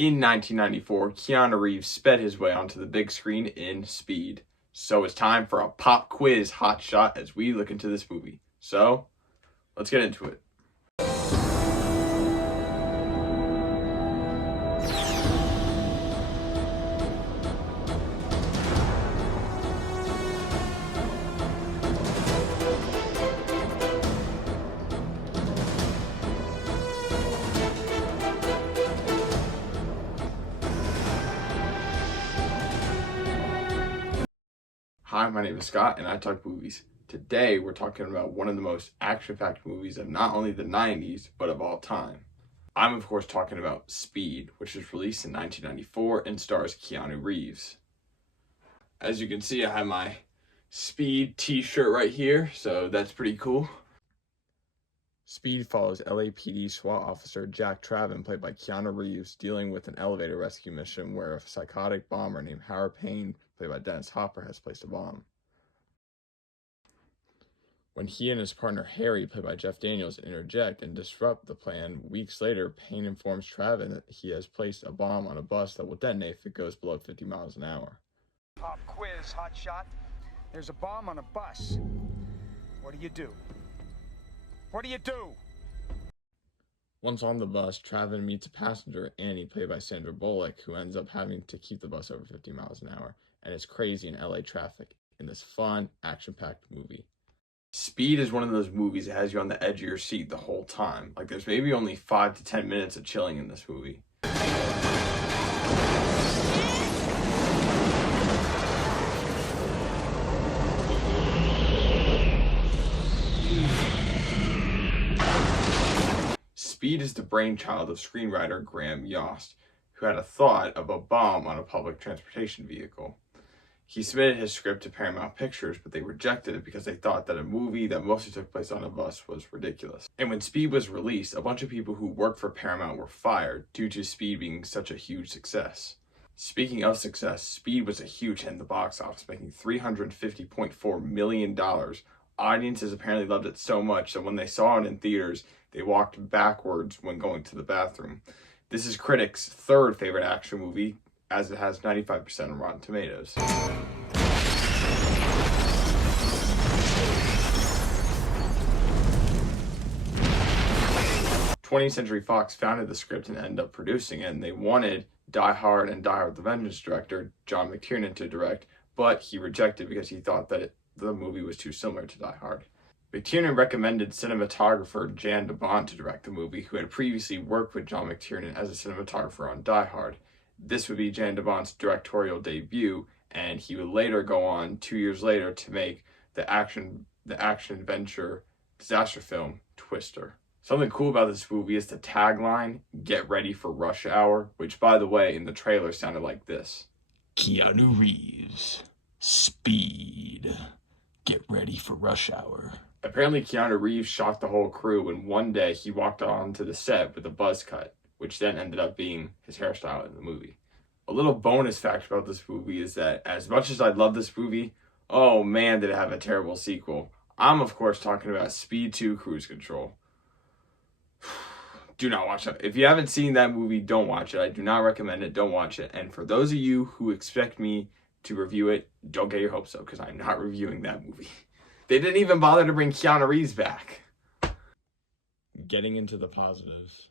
In 1994, Keanu Reeves sped his way onto the big screen in Speed. So it's time for a pop quiz hot shot as we look into this movie. So, let's get into it. Hi, my name is Scott and I talk movies. Today we're talking about one of the most action-packed movies of not only the 90s, but of all time. I'm of course talking about Speed, which was released in 1994 and stars Keanu Reeves. As you can see, I have my Speed t-shirt right here, so that's pretty cool. Speed follows LAPD SWAT officer Jack Traven, played by Keanu Reeves, dealing with an elevator rescue mission where a psychotic bomber named Howard Payne, played by Dennis Hopper, has placed a bomb. When he and his partner Harry, played by Jeff Daniels, interject and disrupt the plan, weeks later, Payne informs Traven that he has placed a bomb on a bus that will detonate if it goes below 50 miles an hour. Pop quiz, hotshot. There's a bomb on a bus. What do? What do? Once on the bus, Traven meets a passenger, Annie, played by Sandra Bullock, who ends up having to keep the bus over 50 miles an hour, and is crazy in LA traffic in this fun, action-packed movie. Speed is one of those movies that has you on the edge of your seat the whole time. Like, there's maybe only 5 to 10 minutes of chilling in this movie. Speed is the brainchild of screenwriter Graham Yost, who had a thought of a bomb on a public transportation vehicle. He submitted his script to Paramount Pictures, but they rejected it because they thought that a movie that mostly took place on a bus was ridiculous. And when Speed was released, a bunch of people who worked for Paramount were fired due to Speed being such a huge success. Speaking of success, Speed was a huge hit in the box office, making $350.4 million. Audiences apparently loved it so much that when they saw it in theaters, they walked backwards when going to the bathroom. This is critics' third favorite action movie, as it has 95% on Rotten Tomatoes. 20th Century Fox founded the script and ended up producing it, and they wanted Die Hard and Die Hard with a Vengeance director John McTiernan to direct, but he rejected because he thought that the movie was too similar to Die Hard. McTiernan recommended cinematographer Jan de Bont to direct the movie, who had previously worked with John McTiernan as a cinematographer on Die Hard. This would be Jan de Bont's directorial debut, and he would later go on 2 years later to make the action-adventure disaster film Twister. Something cool about this movie is the tagline, "Get ready for rush hour," which, by the way, in the trailer sounded like this. Keanu Reeves, Speed, get ready for rush hour. Apparently, Keanu Reeves shocked the whole crew when one day he walked onto the set with a buzz cut, which then ended up being his hairstyle in the movie. A little bonus fact about this movie is that as much as I love this movie, oh man, did it have a terrible sequel. I'm, of course, talking about Speed 2 Cruise Control. Do not watch it. If you haven't seen that movie, don't watch it. I do not recommend it. Don't watch it. And for those of you who expect me to review it, don't get your hopes up, because I'm not reviewing that movie. They didn't even bother to bring Keanu Reeves back. Getting into the positives.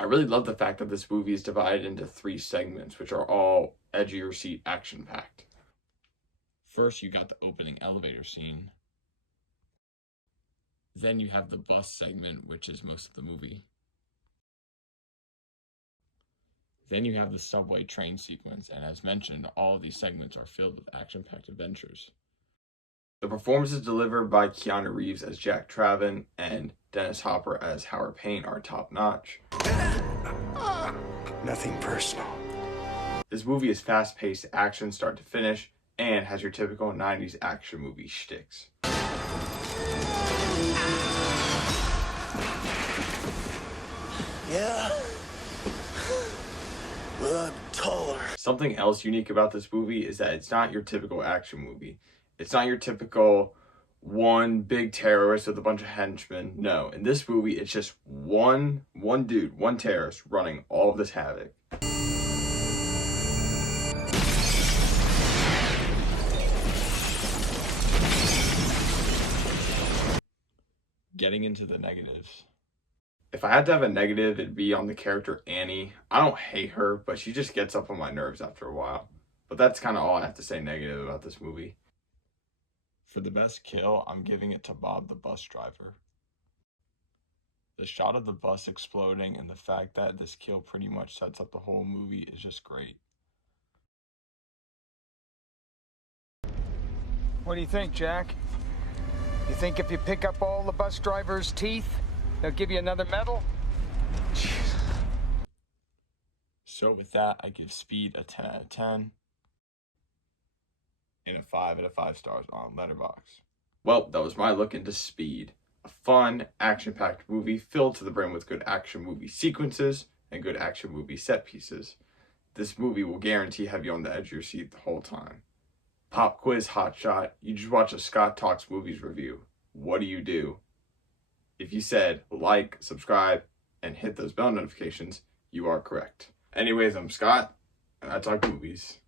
I really love the fact that this movie is divided into 3 segments, which are all edge of your seat action-packed. First, you got the opening elevator scene. Then you have the bus segment, which is most of the movie. Then you have the subway train sequence, and as mentioned, all of these segments are filled with action-packed adventures. The performances delivered by Keanu Reeves as Jack Traven and Dennis Hopper as Howard Payne are top-notch. Nothing personal. This movie is fast-paced action start to finish and has your typical 90s action movie shticks. Yeah. Well, I'm taller. Something else unique about this movie is that it's not your typical action movie. It's not your typical one big terrorist with a bunch of henchmen. No, in this movie, it's just one dude, one terrorist running all of this havoc. Getting into the negatives. If I had to have a negative, it'd be on the character Annie. I don't hate her, but she just gets up on my nerves after a while. But that's kind of all I have to say negative about this movie. For the best kill, I'm giving it to Bob the bus driver. The shot of the bus exploding and the fact that this kill pretty much sets up the whole movie is just great. What do you think, Jack? You think if you pick up all the bus driver's teeth, they'll give you another medal? So with that, I give Speed a 10 out of 10 and a 5 out of 5 stars on Letterboxd. Well, that was my look into Speed. A fun, action-packed movie filled to the brim with good action movie sequences and good action movie set pieces. This movie will guarantee have you on the edge of your seat the whole time. Pop quiz hot shot, you just watch a Scott Talks Movies review. What do? If you said like, subscribe, and hit those bell notifications, you are correct. Anyways, I'm Scott, and I talk movies.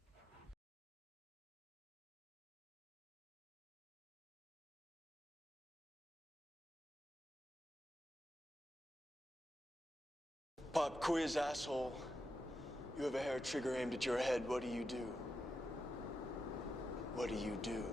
Pop quiz, asshole. You have a hair trigger aimed at your head. What do you do? What do you do?